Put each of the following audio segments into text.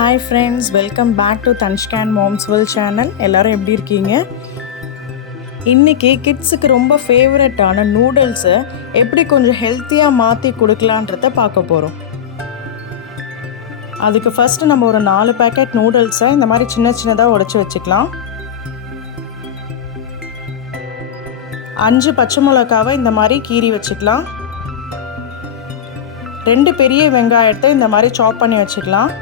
Hi friends, welcome back to Tanishka and Mom's World channel. எல்லாரும் எப்படி இருக்கீங்க? இன்னைக்கு கிட்ஸுக்கு ரொம்ப ஃபேவரட்டான நூடுல்ஸை எப்படி கொஞ்சம் ஹெல்த்தியாக மாற்றி கொடுக்கலான்றத பார்க்க போகிறோம். அதுக்கு ஃபஸ்ட்டு நம்ம ஒரு 4 பேக்கெட் நூடுல்ஸை இந்த மாதிரி சின்ன சின்னதாக உடைச்சி வச்சுக்கலாம். 5 பச்சை மிளகாவை இந்த மாதிரி கீறி வச்சுக்கலாம். 2 பெரிய வெங்காயத்தை இந்த மாதிரி சாப் பண்ணி வச்சுக்கலாம்.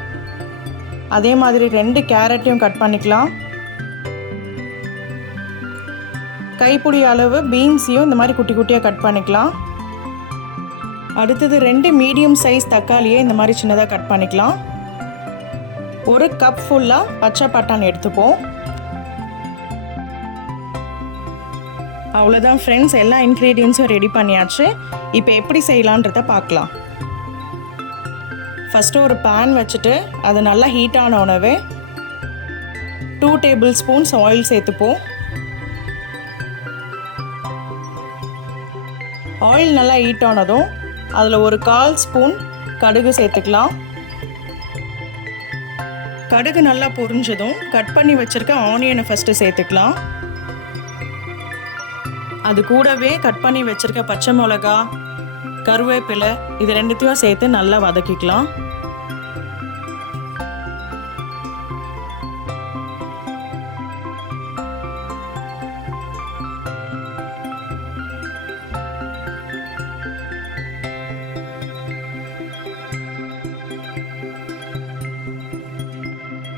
அதே மாதிரி 2 கேரட்டையும் கட் பண்ணிக்கலாம். கைப்பிடி அளவு பீன்ஸையும் இந்த மாதிரி குட்டி குட்டியாக கட் பண்ணிக்கலாம். அடுத்தது 2 மீடியம் சைஸ் தக்காளியை இந்த மாதிரி சின்னதாக கட் பண்ணிக்கலாம். 1 கப் ஃபுல்லாக பச்சை பட்டாணி எடுத்துப்போம். அவ்வளோதான் ஃப்ரெண்ட்ஸ், எல்லா இன்க்ரீடியன்ஸும் ரெடி பண்ணியாச்சு. இப்போ எப்படி செய்யலான்றதை பார்க்கலாம். ஃபஸ்ட்டு ஒரு பேன் வச்சுட்டு அது நல்லா ஹீட் ஆன உடனே 2 டேபிள் ஸ்பூன்ஸ் ஆயில் சேர்த்துப்போம். ஆயில் நல்லா ஹீட் ஆனதும் அதில் ஒரு 1/4 ஸ்பூன் கடுகு சேர்த்துக்கலாம். கடுகு நல்லா பொரிஞ்சதும் கட் பண்ணி வச்சுருக்க ஆனியனை ஃபஸ்ட்டு சேர்த்துக்கலாம். அது கூடவே கட் பண்ணி வச்சுருக்க பச்சை மிளகா, கருவேப்பிலை இது 2த்தையும் சேர்த்து நல்லா வதக்கிக்கலாம்.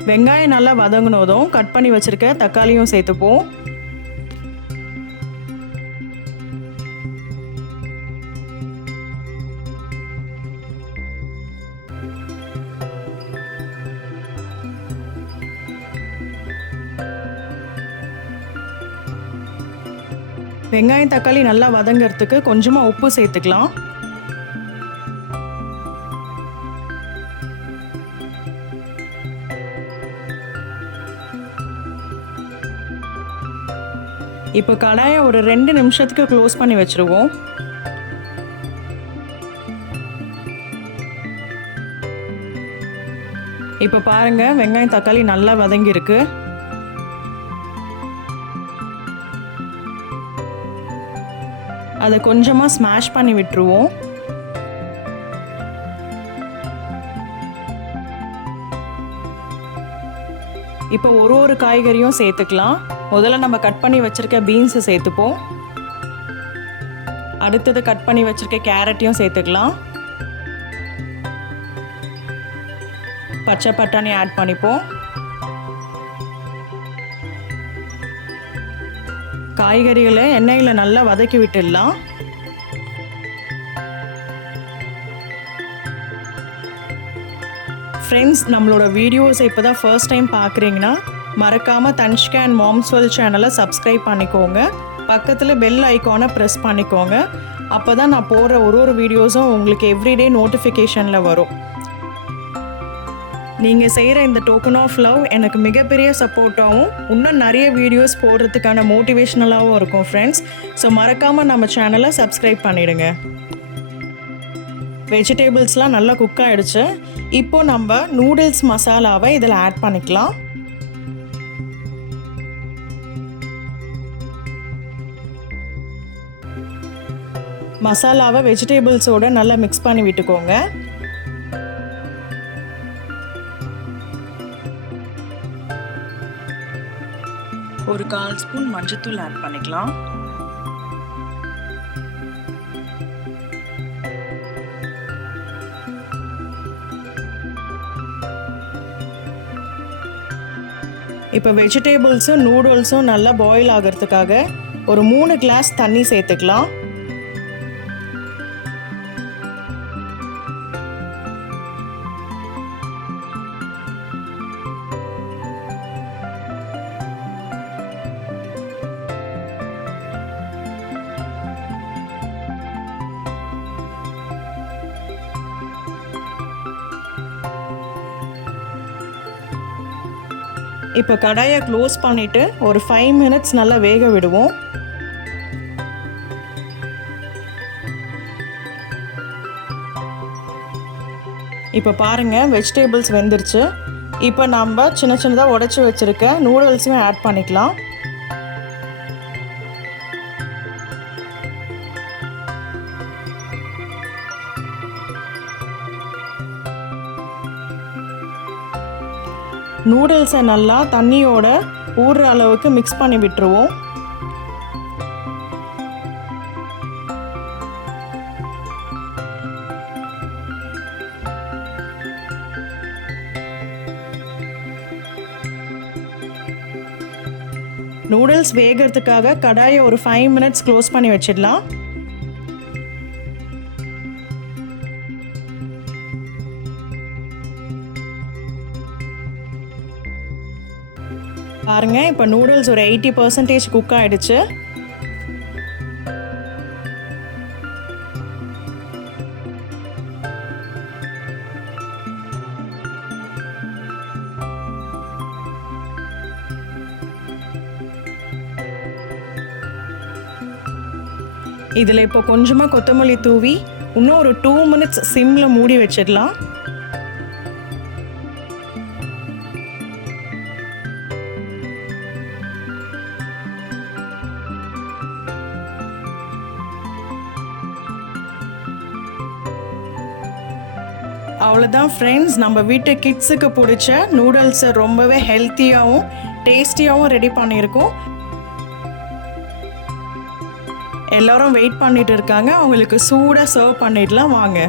வெங்காயம் நல்லா வதங்கினதும் கட் பண்ணி வச்சுருக்க தக்காளியும் சேர்த்துப்போம். வெங்காயம் தக்காளி நல்லா வதங்கிறதுக்கு கொஞ்சமாக உப்பு சேர்த்துக்கலாம். இப்போ கடாயை ஒரு 2 நிமிஷத்துக்கு க்ளோஸ் பண்ணி வச்சுருவோம். இப்போ பாருங்கள், வெங்காயம் தக்காளி நல்லா வதங்கியிருக்கு. அதை கொஞ்சமாக ஸ்மாஷ் பண்ணி விட்டுருவோம். இப்போ ஒரு காய்கறியும் சேர்த்துக்கலாம். முதல்ல நம்ம கட் பண்ணி வச்சுருக்க பீன்ஸை சேர்த்துப்போம். அடுத்தது கட் பண்ணி வச்சுருக்க கேரட்டையும் சேர்த்துக்கலாம். பச்சை பட்டாணி ஆட் பண்ணிப்போம். காய்கறிகளை எண்ணெயில் நல்லா வதக்கி விட்டுடலாம். ஃப்ரெண்ட்ஸ், நம்மளோட வீடியோஸை இப்போ தான் ஃபர்ஸ்ட் டைம் பார்க்குறீங்கன்னா மறக்காமல் தனிஷ்கா அண்ட் மாம்ஸ் வேர்ல்ட் சேனலை சப்ஸ்கிரைப் பண்ணிக்கோங்க. பக்கத்தில் பெல் ஐக்கானை ப்ரெஸ் பண்ணிக்கோங்க. அப்போ தான் நான் போடுற ஒரு வீடியோஸும் உங்களுக்கு எவ்ரிடே நோட்டிஃபிகேஷனில் வரும். நீங்கள் செய்கிற இந்த டோக்கன் ஆஃப் லவ் எனக்கு மிகப்பெரிய சப்போர்ட்டாகவும் இன்னும் நிறைய வீடியோஸ் போடுறதுக்கான மோட்டிவேஷ்னலாகவும் இருக்கும் ஃப்ரெண்ட்ஸ். ஸோ மறக்காமல் நம்ம சேனலை சப்ஸ்கிரைப் பண்ணிவிடுங்க. வெஜிடபிள்ஸ்லாம் நல்லா குக் ஆகிடுச்சு. இப்போது நம்ம நூடுல்ஸ் மசாலாவை இதில் ஆட் பண்ணிக்கலாம். மசாலாவை வெஜிடபிள்ஸோடு நல்லா மிக்ஸ் பண்ணி விட்டுக்கோங்க. ஒரு 1/4 ஸ்பூன் மஞ்சத்தூள் ஆட் பண்ணிக்கலாம். இப்போ வெஜிடபிள்ஸும் நூடுல்ஸும் நல்லா பாயில் ஆகிறதுக்காக ஒரு 3 கிளாஸ் தண்ணி சேர்த்துக்கலாம். இப்போ கடாயை க்ளோஸ் பண்ணிவிட்டு ஒரு 5 மினிட்ஸ் நல்லா வேக விடுவோம். இப்போ பாருங்கள் வெஜிடபிள்ஸ் வெந்துருச்சு. இப்போ நம்ம சின்ன சின்னதாக உடைச்சி வச்சுருக்க நூடுல்ஸுமே ஆட் பண்ணிக்கலாம். நூடுல்ஸை நல்லா தண்ணியோட ஊறுற அளவுக்கு மிக்ஸ் பண்ணி விட்டுருவோம். நூடுல்ஸ் வேகிறதுக்காக கடாயை ஒரு 5 மினிட்ஸ் க்ளோஸ் பண்ணி வச்சிடலாம். பாருங்க, இப்போ நூடுல்ஸ் ஒரு 80% குக் ஆகிடுச்சு. இதில் இப்போ கொஞ்சமாக கொத்தமல்லி தூவி இன்னும் ஒரு 2 மினிட்ஸ் சிம்மில் மூடி வச்சிடலாம். அவ்வளோதான் ஃப்ரெண்ட்ஸ், நம்ம வீட்டு கிட்ஸுக்கு பிடிச்ச நூடுல்ஸை ரொம்பவே ஹெல்த்தியாகவும் டேஸ்டியாகவும் ரெடி பண்ணியிருக்கோம். எல்லோரும் வெயிட் பண்ணிட்டு இருக்காங்க. அவங்களுக்கு சூடாக சர்வ் பண்ணிடலாம் வாங்க.